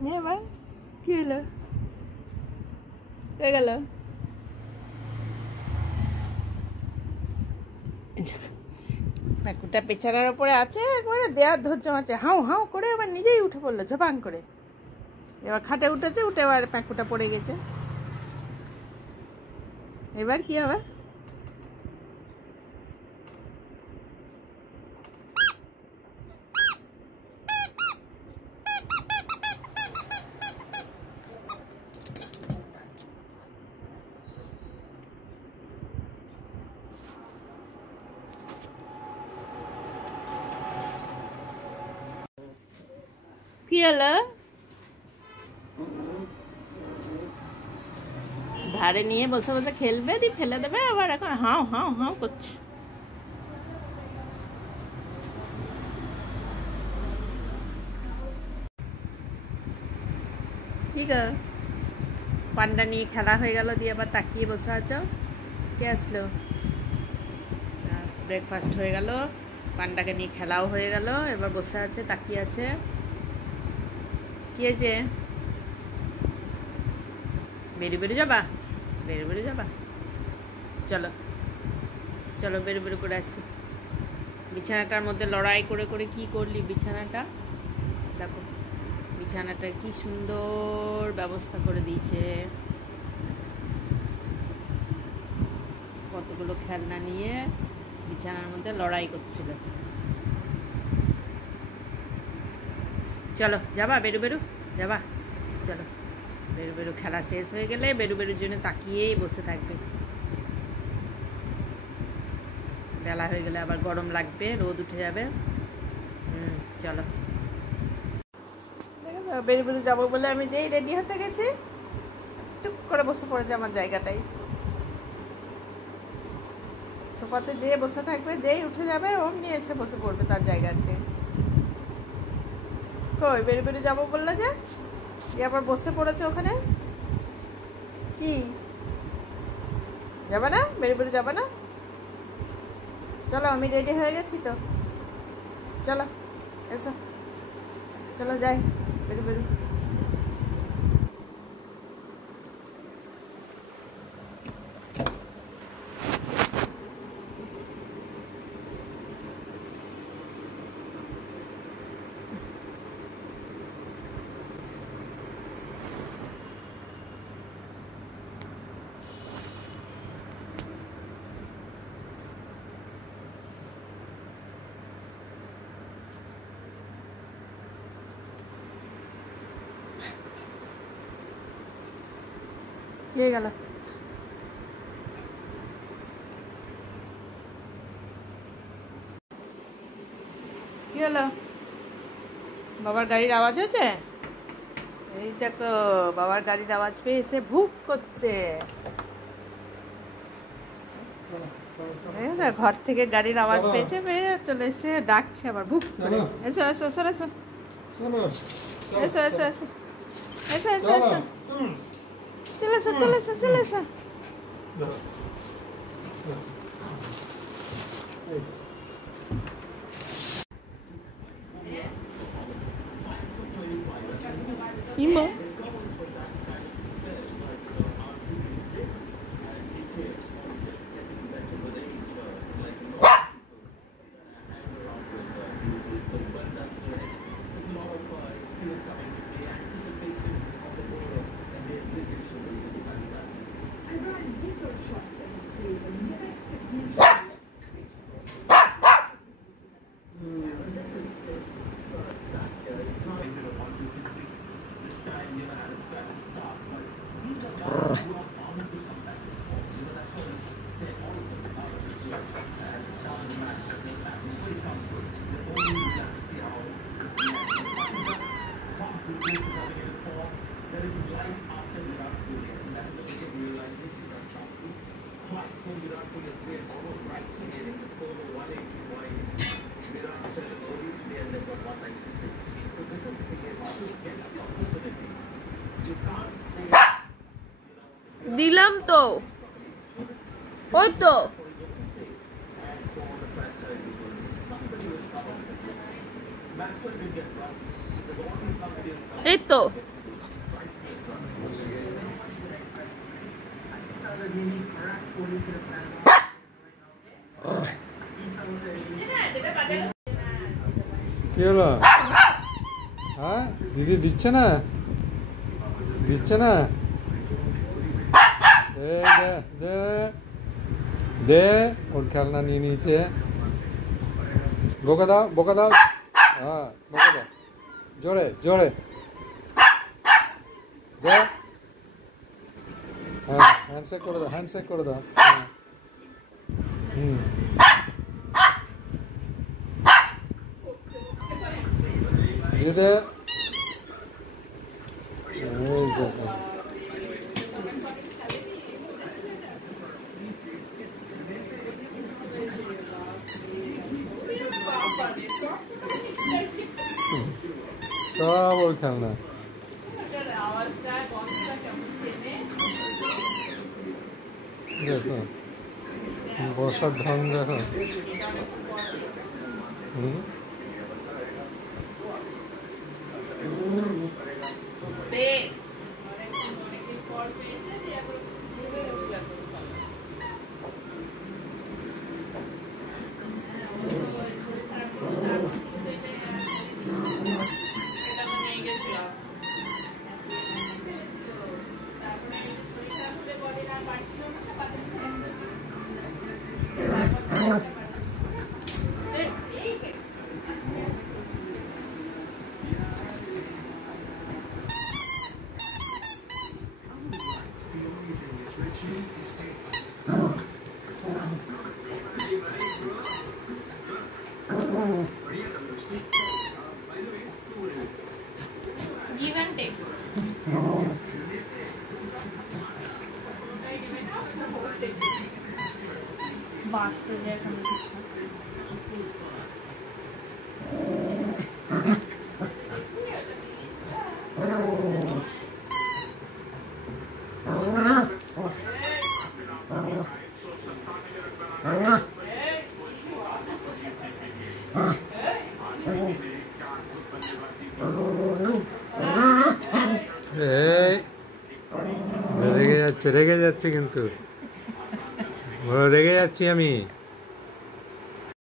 এবার কি হলো? কে গেল? প্যাকুটা পেছানোর ওপরে আছে, একবারে দেয়ার ধৈর্য আছে, হাউ হাউ করে এবার নিজেই উঠে পড়লো ঝপাং করে। এবার খাটে উঠেছে, উঠে এবার প্যাকুটা পড়ে গেছে। এবার কি হবে? কি হলো? ধারে নিয়ে বসে বসে খেলবে, দিয়ে ফেলে দেবে, আবার এখন হাও হাও হাও করছে। কি গো, পান্ডা নিয়ে খেলা হয়ে গেল, দিয়ে আবার তাকিয়ে বসে আছো? কে আসলো? ব্রেকফাস্ট হয়ে গেল, পান্ডাকে নিয়ে খেলাও হয়ে গেল, এবার বসে আছে তাকিয়ে আছে। কি হয়েছে? বেরু বেরু যাবা? বেরু বেরু যাবা? চলো চলো, বেরু বেরু করে আসি। বিছানাটার মধ্যে লড়াই করে করে কি করলি বিছানাটা? দেখো বিছানাটা কি সুন্দর ব্যবস্থা করে দিয়েছে, কতগুলো খেলনা নিয়ে বিছানার মধ্যে লড়াই করছিল। চলো যাবা? বেরু বেরু যাবা? চলো, বেরু বেরু খেলা শেষ হয়ে গেলে বেরু বেরুর জন্য তাকিয়েই বসে থাকবে। বেলা হয়ে গেলে আবার গরম লাগবে, রোদ উঠে যাবে। চলো। দেখেছো, বেরু বেরু যাবো বলে আমি যেই রেডি হতে গেছি, টুক করে বসে পড়েছে আমার জায়গাটাই। সোফাতে যে বসে থাকবে, যেই উঠে যাবে অমনি এসে বসে পড়বে তার জায়গাতে। কই বেরু বেরু যাবো বললে যে, আবার বসে পড়েছে ওখানে। কি যাবে না? বেরু বেরু যাবে না? চলো, আমি রেডি হয়ে গেছি তো, চলো এসো, চলো যাই, বেরু বেরু। হয়ে গেল। কি হলো? বাবার গাড়ির আওয়াজ হচ্ছে? এই দেখো, বাবার গাড়ির আওয়াজ পেয়ে এসে ভুক করছে। ঘর থেকে গাড়ির আওয়াজ পেয়েছে, পেয়ে চলে এসে ডাকছে আবার ভুক করে। এসো এসো এসো এসো এসো এসো এসো এসো এসো এসো, চলে এসো চলে এসো চলে এসো। ইমো দিলাম তো, ওই তো এই তো। কি হলো? হ্যাঁ, দিদি দিচ্ছে না, দিচ্ছে না। দে দে দে, ওর খেলনা নিয়ে নিয়েছে। বকা দাও, বকা দাও। হ্যাঁ, বকা দাও, জোরে জোরে দে। হ্যাঁ, হ্যান্ডশেক করে দাও, হ্যান্ডশেক করে দাও। হুম, দিয়ে দে। এই দেখো, সব ওর খেলনা। দেখো বসার ঢং দেখো। Give and take. বাস से देखो রেগে যাচ্ছে কিন্তু রেগে যাচ্ছি আমি।